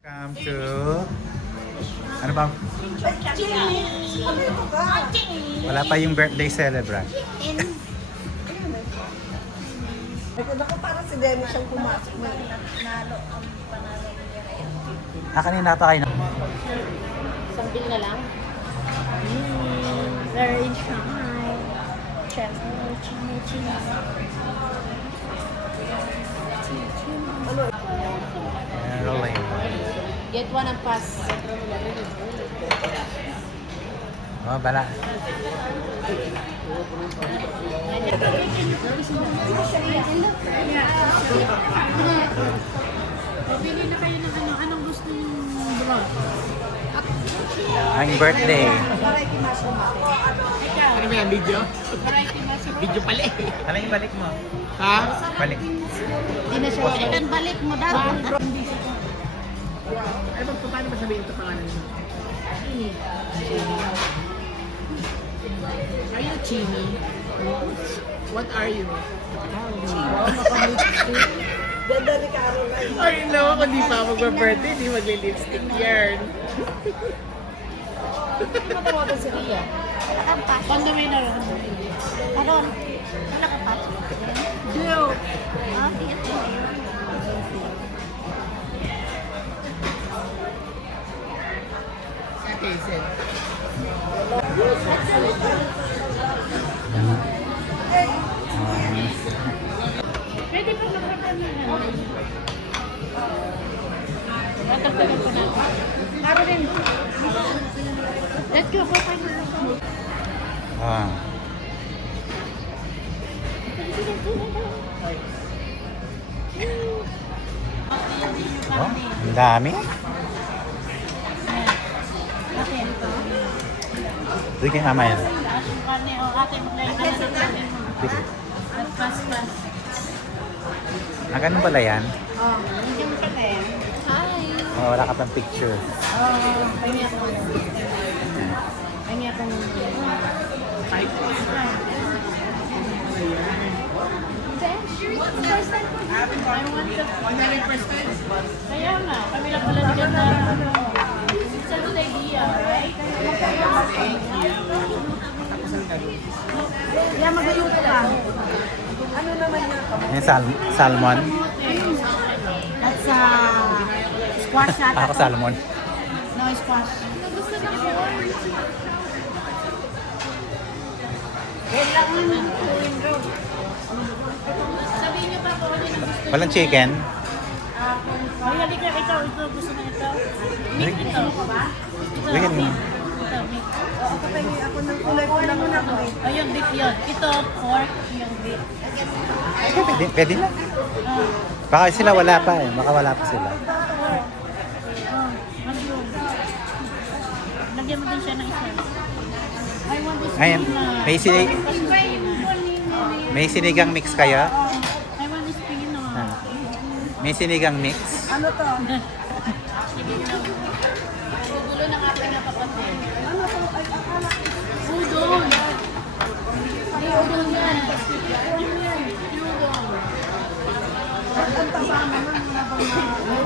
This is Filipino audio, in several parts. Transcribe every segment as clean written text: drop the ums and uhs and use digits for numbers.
Come to... Ano ba? Wala pa yung birthday celebrant. Ako parang si Demi siyang pumasok na. Kanina pa kayo na. Sambil na lang. Very shy. Channel, channel. Rolling. Get one and pass. Oh, bala. Pili na kayo ng anong gusto niyong broth? Ang birthday. Ano ba yan, video? Video pala eh. Ano yung balik mo? Ha? Balik. Hindi na siya. Ilan balik mo dati? Ano ba, paano ba sabihin ito pangalan mo? Are you Chini? What are you? Ganda ni Caroline. Ay, no, kung di pa mag-birthday, di magli-lipstick yan. Hindi mo tawagan si Ria. Nakapas. Kondo may naroon. Karon. Nakapas. Joe. Ah, dito. Okay, Sid. Pwede pa nakapag na. Tatagpagan ko na. Karo rin. Let's go. Papain na. Ah. Oh, ang dami. Ate, ito. Sige nga, Maya. Kane, o ate, maglayo ka na ng kane mo. Pas. Ganun pala yan? Oh, hindi mo pala eh. Hi. Oh, wala ka pang picture. Pahingi ako. Pahingi ako ng... Kaya nga, kami lang pala naganda. It's a good idea, right? Yeah, mag-ayuto ka. Ano naman yan? Yung salmon. That's squash na. Ako salmon. No, squash. Gusto na ko. Kailangan ng window. Sabihin niyo pa kung ano yung gusto. Walang chicken. Ay, halika ikaw. Ito, gusto na ito. Meat ito. Ito, Sige. meat. Ito, meat. Kapahingi ako ng kulay ko lang na ako eh. Ay, yung beef yun. Ito, pork, yung beef. Pwede na. Baka sila wala pa eh. Baka wala pa sila. Pork. Mushroom. Lagyan mo din siya ng isa. I want this Ayan. spinach. May sinigang mix kaya? I want this spinach. May sinigang mix. Ano to? Gulo ng aking kapatid. Ano to? Ay, akala ko. Udon. Udon yan. Udon. Ang taba naman.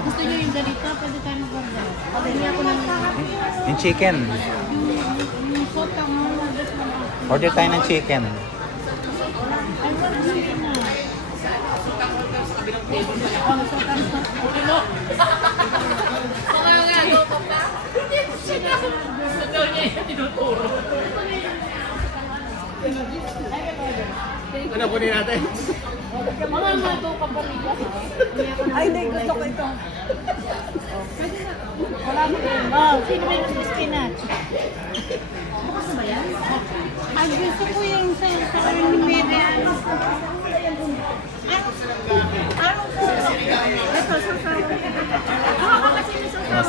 Gusto niyo yung ganito? Pwede tayo mag-order. Hindi ako ng Yung chicken. yung sota mo. Order tayo ng chicken. I want spinach. Ang sota nito. Kilo. Ano kunin natin? Mga mato kapaligas. Ay, hindi. Gusto ko ito. Wala mo din. Oh, sino ba yung gusto spinach? Bukas na ba yan? Ay, gusto ko yung sa media. Anong po? Ito, sa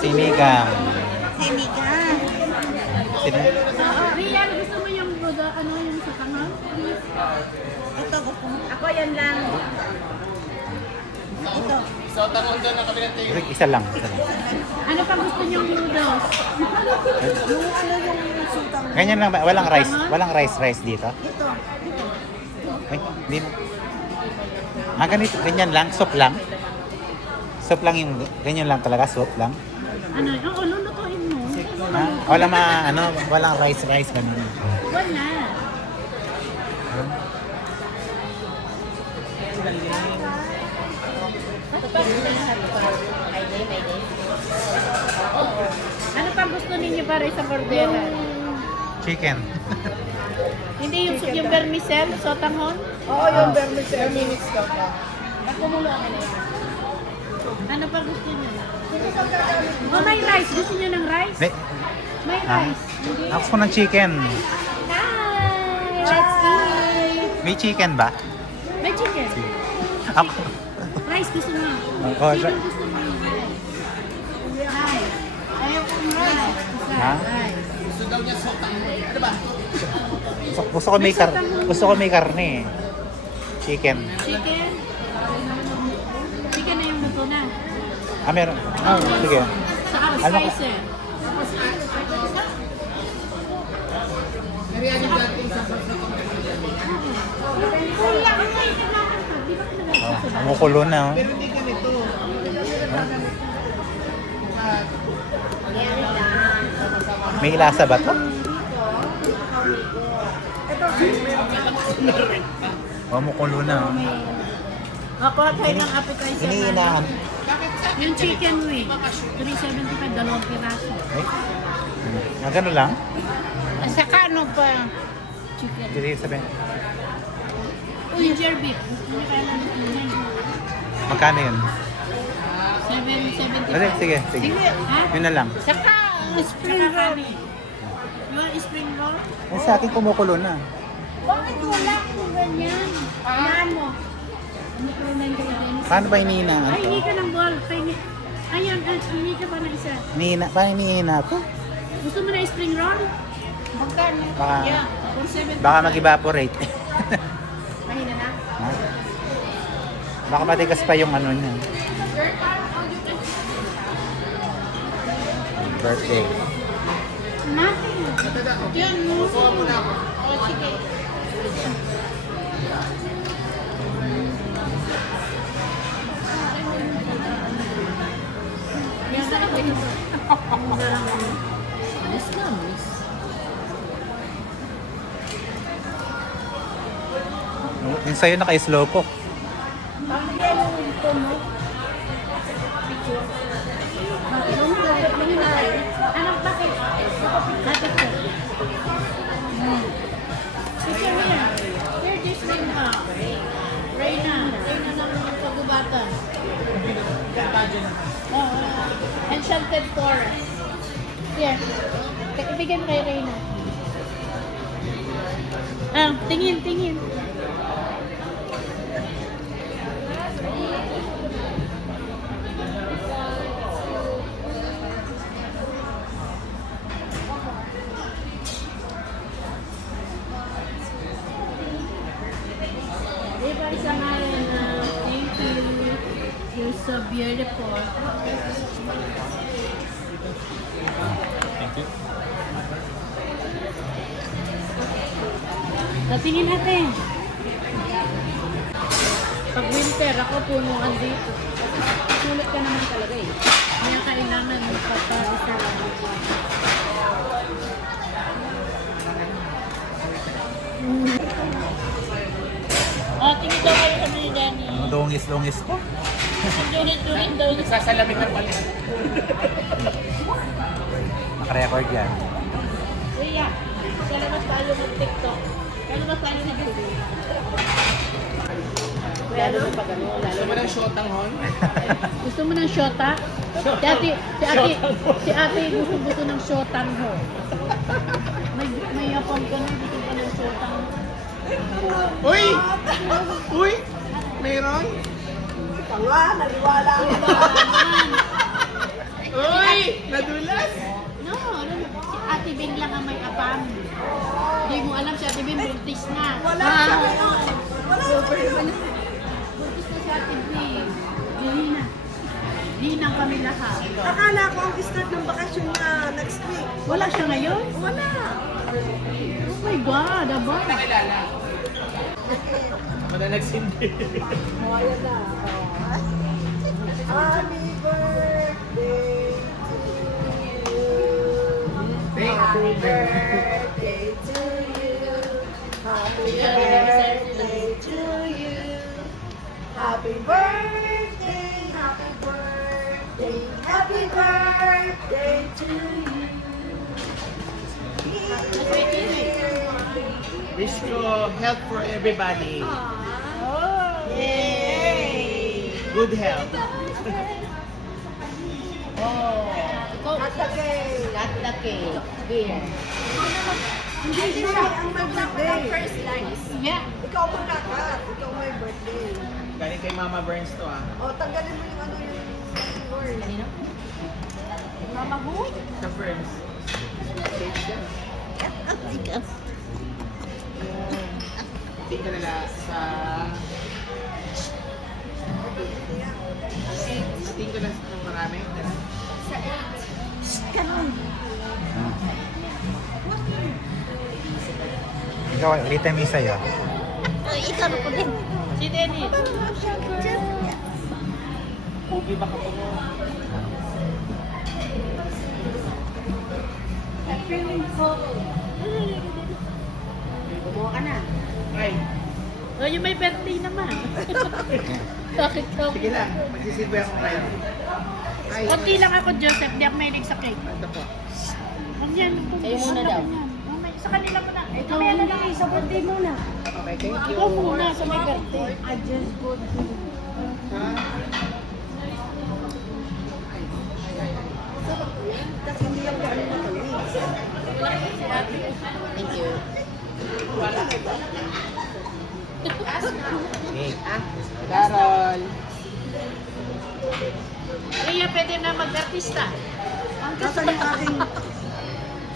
Sinigang. Sinigang. Sin- Rian, gusto mo yung buda, ano yung sa kanal? Ito, gusto mo. Ako yan lang. Ito. Isa lang. Isa lang. Ano pa gusto niyong noodles? Yung ano yung sutang. Ganyan lang ba? Walang rice. Walang rice dito. Ito. Ay, hindi na. Ganito. Ganyan lang. Soup lang. Soup lang yung, ganyan lang talaga. Soup lang. Ano? Oo, lulutuin mo. Ha? Wala walang rice, ganun. Wala. Ano pa gusto ninyo para sa bordera? Chicken. Hindi yung vermicell, sotanghon? Oo, yung vermicelli. Minutes ka pa. Kumulo ka na yan. Ano pa gusto niyo? Oh, may rice. Gusto niyo ng rice? May Ah. rice. Hindi. Ako ng chicken. Nice! Let's eat! May chicken ba? May chicken. Ako. Rice gusto mo? Oh, Sino rice. gusto mo yung rice? Rice. Ayaw kong rice. Ha? Rice. Gusto ko may karne. Chicken. Chicken? Chicken na yung luto na. Meron. Sige. Sa Ano ka- appetizer. Kulang na yung kailangan to. Di ba kailangan sa bahay? Kumukulo na. Oh. Pero hindi ganito. May lasa ba to? Kumukulo na. Oh. Ako at tayo ng appetizer na. Iniinaan. Yung chicken wing, 375, dalawang piraso. Gano'n lang? Saka ano pa? Chicken. Sige, sabi. Ginger beef. Hindi kaya lang ginger. Magkano yun? 775. Sige. Ha? Yun na lang. Saka spring roll. Yung spring roll? Sa akin kumukulo na. Bakit wala kung ganyan? Yan mo. Ano ko na yung ganyan? Paano ba iniinaan Ay, to? hindi ka ng ball. Ayan, hindi ka pa ng isa. Paano iniina to? Gusto mo na spring roll? Magkano? Baka- Yeah, 470. Baka mag-evaporate. Mahina na? Ha? Baka matigas pa yung ano niya. Birthday. Nothing. Yan mo. Oh, sige. Yes, na ako ito. Yes na, miss. Yung sa'yo naka-slow cook. Anong bakit? Bakit ko? Picture here. Here, this Reyna. Reyna ng pagubatan. Enchanted Forest. Here. Ibigay mo kay Reyna. Tingin. Diba isang araw na thank you. You're so beautiful. Thank you. Natingin natin. Pag winter, ako punuan dito. Sulit ka naman talaga eh. Kaya kailangan magpapalisa lang. Tingin daw kayo kami ni Danny. Ang dungis ko. Ang dunit daw. Sasalamig ng palit. Naka-record yan. Ria, salamat tayo mag-TikTok. Salamat tayo si Julie. Lalo na pag ano, lalo Gusto mo ng shotang hon? Gusto mo ng shota? Si ate gusto ng shotang ho. May yapon ko na gusto pa ng shotang ho. Uy! Mayroon? Tanga, naniwala ka ba? Uy! Nadulas? No, si ate Bing lang ang may apam. Hindi mo alam si ate Bing buntis na. Wala siya ngayon. Wala siya ngayon. Buntis na si ate Bing. Lina. Linang kami lahat. Akala ko ang start ng bakasyon na next week. Wala siya ngayon? Wala. Oh my God, aba. Nakilala. Ako na nagsindi. Mawala na. Happy birthday to birthday to you. Happy birthday to you. Happy birthday, happy birthday, happy birthday to you. Wish ko health for everybody. Yay! Good health. At the cake. At the cake. Here. Hindi siya ang may birthday. First lines. Yeah. Ikaw magkakat. Ikaw may birthday. Galing kay Mama Burns to ah. O, tanggalin mo yung ano yung word. Kanino? Mama who? Sa Burns. Safe siya. Hindi ka nila sa... Hindi ka na sa marami. Ganun. Ikaw, ulitin mo yung sa'yo. Ay, ikaw ko din. Si Denny. Pogi ba ka po mo? Kumuha ka na. Ay, Oh, yung may birthday naman. Bakit ka? sige na. Magsisilbi ako kayo. Ay, Kunti lang ako, Joseph. Di ako mahilig sa cake. ito po. Huwag yan. Kayo muna daw. Sa kanila muna. Ikaw na lang sa birthday muna. Okay, thank you. Ikaw muna sa may birthday. I just go to... Ha? Kasi hindi ako ano matalis. Thank you. Okay. Carol. Ria, pwede na mag-artista. Nasaan yung aking...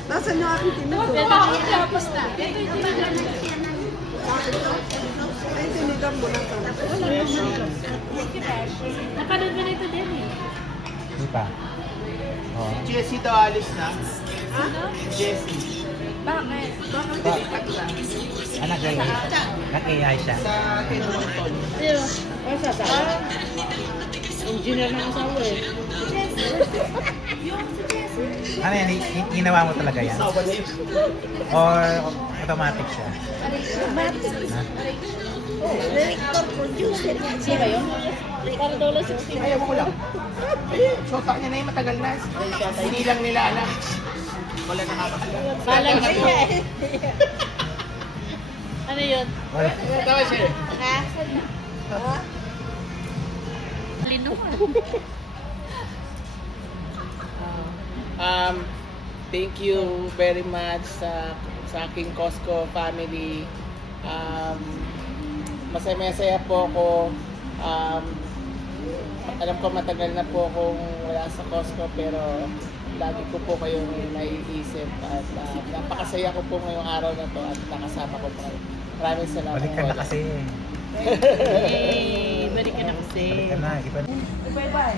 Nasaan yung aking tinidor? Pwede na mag-artista. Ito yung tinidor. Ay, tinidor mo na ito. Napanood mo na ito din eh. Di pa. Oh. Jessie daw alis na. Jessie. Bakit? Dilipat na. Nag-AI siya. Sa Edmonton. Pero, ay sasawa. Engineer ng asawa eh. Ano yan? Ginawa mo talaga yan? Awa na yun. Or automatic siya? Ha? Director, producer. Sino yun? Para daw lang 60. Ayaw ko lang. Shota niya na yung matagal na. Hindi lang nila alam. Wala na nakakaalam. Balang siya eh. Ano yun? Wala. Tawa siya. Linuan. Thank you very much sa aking Costco family. Masaya-masaya po ako. Alam ko matagal na po akong wala sa Costco pero lagi ko po kayong naiisip at napakasaya ko po ngayong araw na to at nakasama ko po kayo. Maraming salamat. Balik ka na kasi. Hey, balik ka na kasi. Balik ka na. Iba. Bye-bye.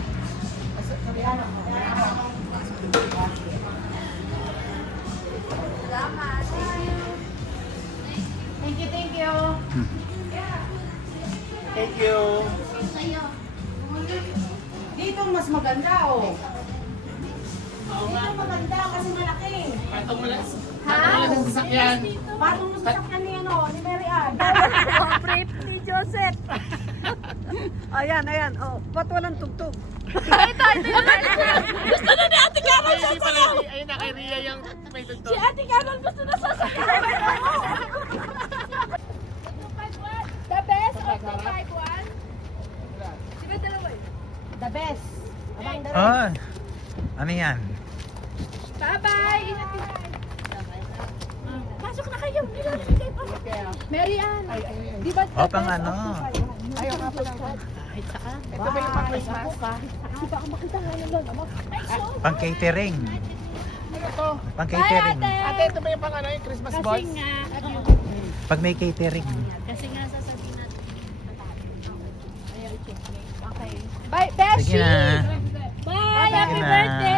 Thank you, thank you. Thank you. Dito mas maganda, oh. Dito maganda kasi malaki. Patong mo lang. Ha? Patong sa sasakyan. Parang mas sasakyan ni ano, ni Mary Ann. Prep ni Joseph. Ayan, ayan. Oh, ba't walang tugtog? Ito yun. Gusto na ni Ate Carol Hindi pala, sasayaw. ayun na kay Ria yung may Si tugtog. Ate Carol gusto na sasayaw. The best or 251? Di ba dalawa yun? The best. Abang the best. Oh. Ano yan? Bye-bye! Ingat din. Pasok na kayo. Nilalagay pa. Mary Ann. Di ba? Oh, pang ano? Ayaw nga pala. Kahit saan. Ito ba yung pang-Christmas? Di ba ako makita ngayon lang? Ay, so. Pang catering. Ito. Pang Bye, catering. ate. Ate, ito ba yung pang ano, yung Christmas Kasi balls? nga. Pag may catering. Kasi nga sasabihin natin. Ayaw i-check. Okay. Bye, Beshi! Sige na. Bye! Happy Sige na. birthday!